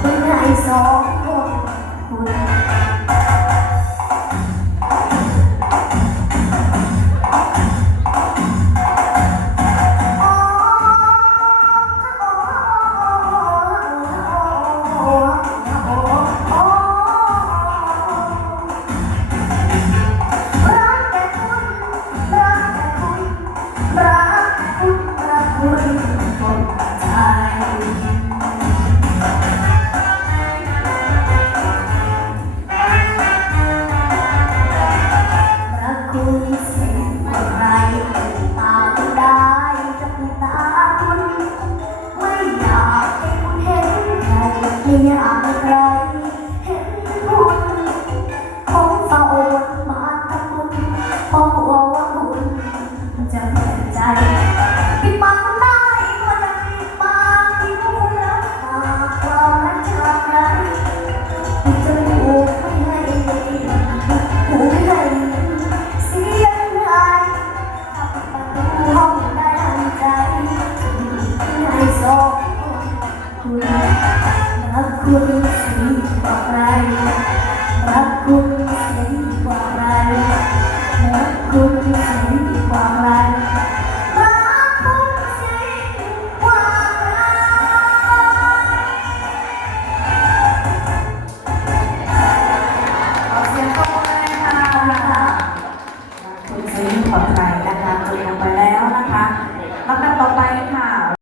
เป็นไยสองคน love.